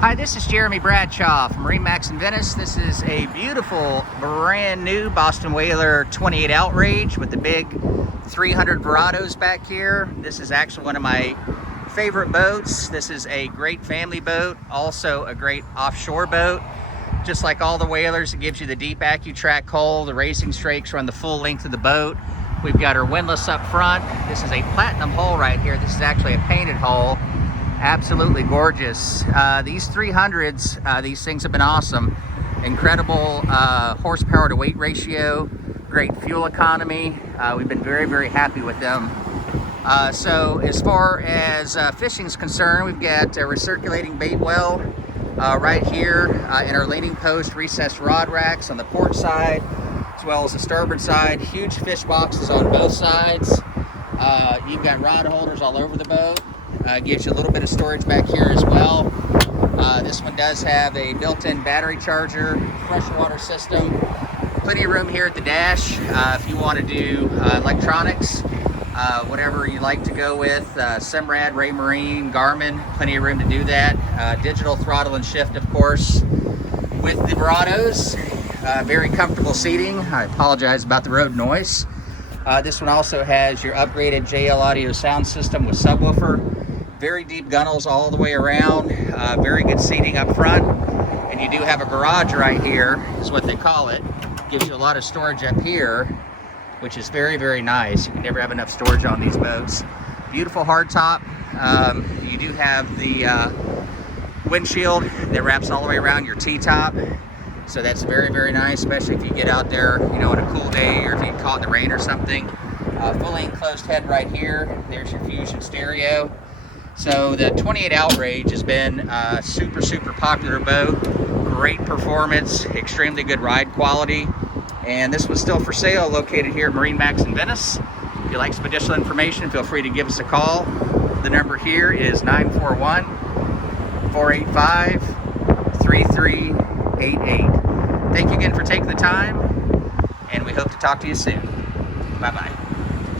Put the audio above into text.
Hi, this is Jeremy Bradshaw from MarineMax Venice. This is a beautiful, brand new Boston Whaler 28 Outrage with the big 300 Verados back here. This is actually one of my favorite boats. This is a great family boat, also a great offshore boat. Just like all the Whalers, it gives you the deep AccuTrack hull. The racing strakes run the full length of the boat. We've got our windlass up front. This is a platinum hull right here. This is actually a painted hull. Absolutely gorgeous. These 300s, these things have been awesome. Incredible horsepower to weight ratio, great fuel economy. We've been very, very happy with them. So as far as fishing is concerned, we've got a recirculating bait well right here in our leaning post, recessed rod racks on the port side, as well as the starboard side. Huge fish boxes on both sides. You've got rod holders all over the boat. Gives you a little bit of storage back here as well. This one does have a built-in battery charger, freshwater system. Plenty of room here at the dash if you want to do electronics, whatever you like to go with. Simrad, Raymarine, Garmin, plenty of room to do that. Digital throttle and shift, of course, with the Verados. Very comfortable seating. I apologize about the road noise. This one also has your upgraded JL audio sound system with subwoofer. Very deep gunnels all the way around. Very good seating up front. And you do have a garage right here, is what they call it. Gives you a lot of storage up here, which is very, very nice. You can never have enough storage on these boats. Beautiful hardtop. You do have the windshield that wraps all the way around your T-top. So that's very, very nice, especially if you get out there, you know, on a cool day or if you get caught in the rain or something. Fully enclosed head right here. There's your Fusion stereo. So the 28 Outrage has been a super, super popular boat. Great performance, extremely good ride quality. And this one's still for sale, located here at MarineMax in Venice. If you'd like some additional information, feel free to give us a call. The number here is 941-485-3388. Thank you again for taking the time, and we hope to talk to you soon. Bye-bye.